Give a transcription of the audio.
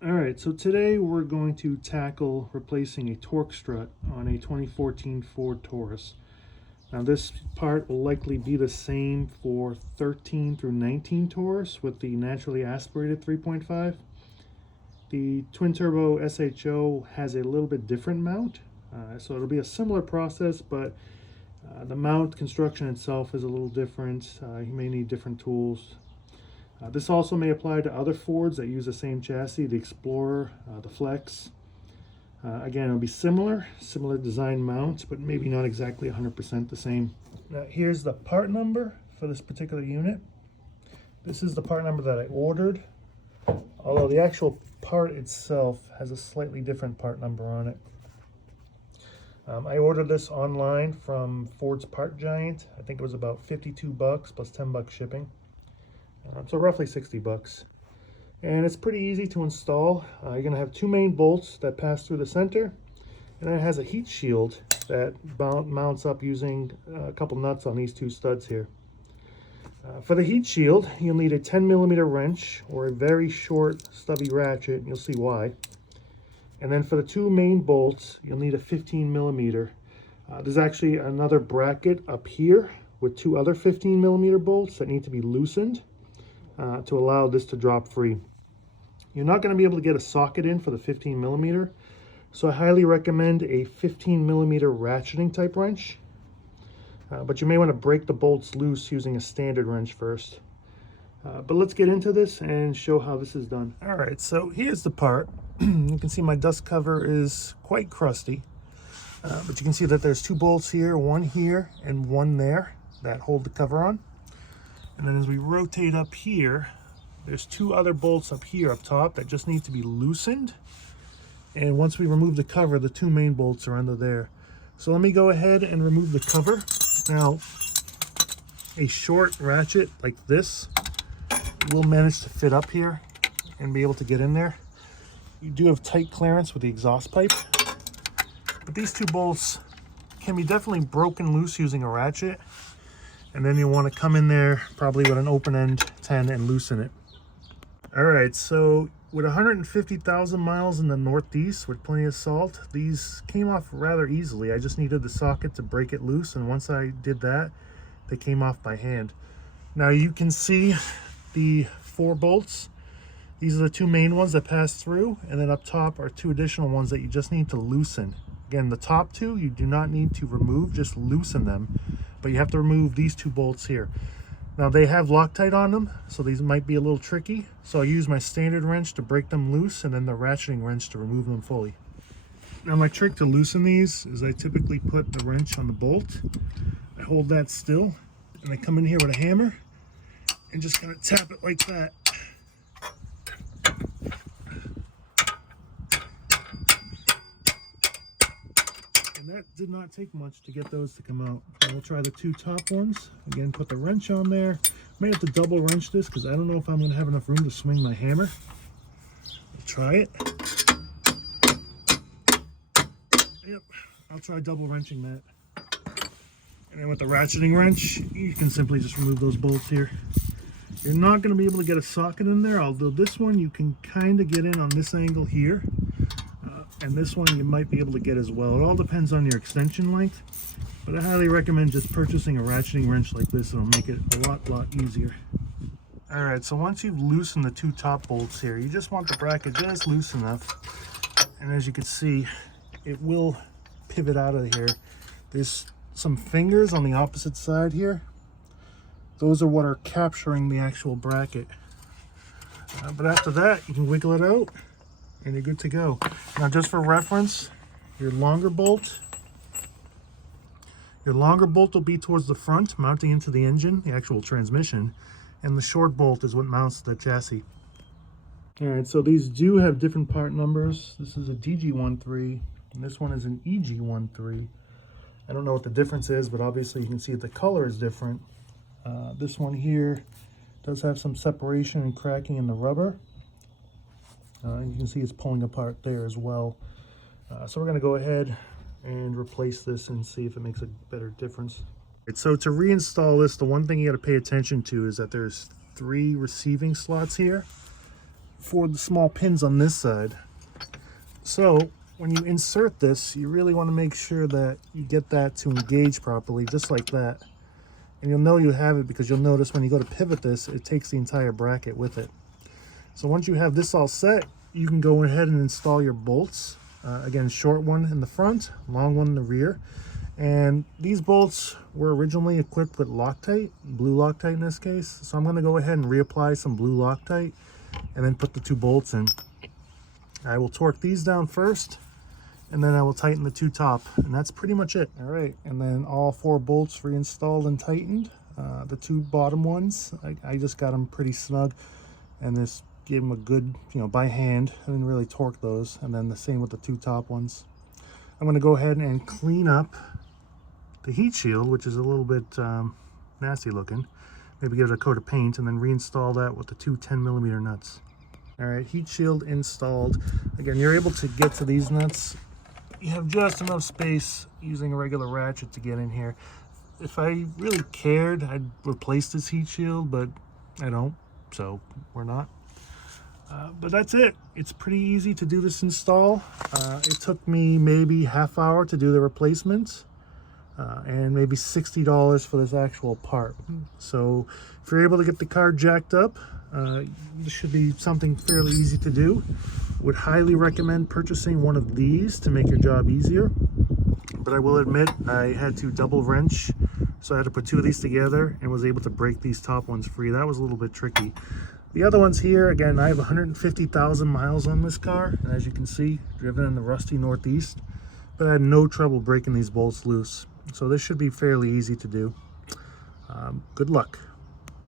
Alright, so today we're going to tackle replacing a torque strut on a 2014 Ford Taurus. Now this part will likely be the same for 13 through 19 Taurus with the naturally aspirated 3.5. The twin turbo SHO has a little bit different mount, so it'll be a similar process, but the mount construction itself is a little different. You may need different tools. This also may apply to other Fords that use the same chassis, the Explorer, the Flex. Again, it'll be similar design mounts, but maybe not exactly 100% the same. Now, here's the part number for this particular unit. This is the part number that I ordered, although the actual part itself has a slightly different part number on it. I ordered this online from Ford's Part Giant. I think it was about 52 bucks plus 10 bucks shipping. So roughly 60 bucks. And it's pretty easy to install. You're going to have two main bolts that pass through the center, and it has a heat shield that mounts up using a couple nuts on these two studs here. For the heat shield, you'll need a 10mm wrench or a very short stubby ratchet, and you'll see why. And then for the two main bolts, you'll need a 15mm. There's actually another bracket up here with two other 15mm bolts that need to be loosened to allow this to drop free. You're not going to be able to get a socket in for the 15mm, so I highly recommend a 15mm ratcheting type wrench. But you may want to break the bolts loose using a standard wrench first. But let's get into this and show how this is done. All right, so here's the part. You can see my dust cover is quite crusty, but you can see that there's two bolts here, one here and one there that hold the cover on. And then as we rotate up here, there's two other bolts up here up top that just need to be loosened. And once we remove the cover, the two main bolts are under there. So let me go ahead and remove the cover. Now, a short ratchet like this will manage to fit up here and be able to get in there. You do have tight clearance with the exhaust pipe, but these two bolts can be definitely broken loose using a ratchet. And then you'll want to come in there probably with an open end 10 and loosen it. All right, so with 150,000 miles in the Northeast with plenty of salt, these came off rather easily. I just needed the socket to break it loose, and once I did that, they came off by hand. Now you can see the four bolts. These are the two main ones that pass through, and then up top are two additional ones that you just need to loosen. Again, the top two you do not need to remove, just loosen them. But you have to remove these two bolts here. Now they have Loctite on them, so these might be a little tricky. So I use my standard wrench to break them loose, and then the ratcheting wrench to remove them fully. Now my trick to loosen these is I typically put the wrench on the bolt. I hold that still, and I come in here with a hammer and just kind of tap it like that. That did not take much to get those to come out. And we'll try the two top ones. Again, put the wrench on there. May have to double wrench this because I don't know if I'm going to have enough room to swing my hammer. We'll try it. Yep, I'll try double wrenching that. And then with the ratcheting wrench, you can simply just remove those bolts here. You're not going to be able to get a socket in there, although this one you can kind of get in on this angle here. And this one you might be able to get as well. It all depends on your extension length, but I highly recommend just purchasing a ratcheting wrench like this. It'll make it a lot easier. All right, so once you've loosened the two top bolts here, you just want the bracket just loose enough. And as you can see, it will pivot out of here. There's some fingers on the opposite side here. Those are what are capturing the actual bracket. But after that, you can wiggle it out, and you're good to go. Now, just for reference, your longer bolt will be towards the front, mounting into the engine, the actual transmission, and the short bolt is what mounts the chassis. All right, so these do have different part numbers. This is a DG13, and this one is an EG13. I don't know what the difference is, but obviously you can see the color is different. This one here does have some separation and cracking in the rubber. You can see it's pulling apart there as well. So we're going to go ahead and replace this and see if it makes a better difference. So to reinstall this, the one thing you got to pay attention to is that there's 3 receiving slots here. for the small pins on this side. So when you insert this, you really want to make sure that you get that to engage properly, just like that. And you'll know you have it because you'll notice when you go to pivot this, it takes the entire bracket with it. So once you have this all set, you can go ahead and install your bolts. Again, short one in the front, long one in the rear. And these bolts were originally equipped with Loctite, blue Loctite in this case. So I'm going to go ahead and reapply some blue Loctite and then put the two bolts in. I will torque these down first, and then I will tighten the two top, and that's pretty much it. All right, and then all 4 bolts reinstalled and tightened. The 2 bottom ones, I just got them pretty snug, and this gave them a good, by hand. I didn't really torque those, and then the same with the 2 top ones. I'm going to go ahead and clean up the heat shield, which is a little bit nasty looking. Maybe give it a coat of paint, and then reinstall that with the 2 10mm nuts. All right, heat shield installed. Again, you're able to get to these nuts. You have just enough space using a regular ratchet to get in here. If I really cared, I'd replace this heat shield, but I don't, so we're not. But that's it. It's pretty easy to do this install. It took me maybe half hour to do the replacement, and maybe $60 for this actual part. So if you're able to get the car jacked up, this should be something fairly easy to do. Would highly recommend purchasing one of these to make your job easier. But I will admit, I had to double wrench, so I had to put 2 of these together and was able to break these top ones free. That was a little bit tricky. The other ones here, again, I have 150,000 miles on this car, and as you can see, driven in the rusty Northeast, but I had no trouble breaking these bolts loose. So this should be fairly easy to do. Good luck.